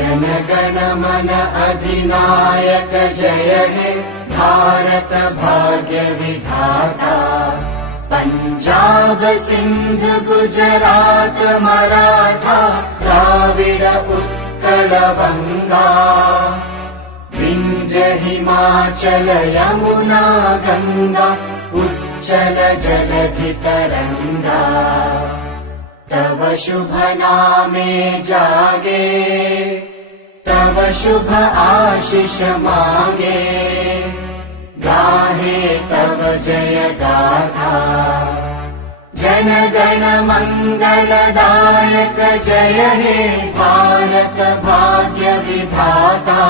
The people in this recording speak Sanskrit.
जनगण मन अधिनायक जय हे भारत भाग्य विधाता। पंजाब सिंध गुजरात मराठा द्राविड उत्कल बंगा। विंध्य हिमाचल यमुना गंगा उच्चल जलधि तरंगा। तव शुभ नामे जागे तव शुभ आशीष मांगे। गाहे तव जय गाथा जनगण मंगलदायक जय हे भारत भाग्य विधाता।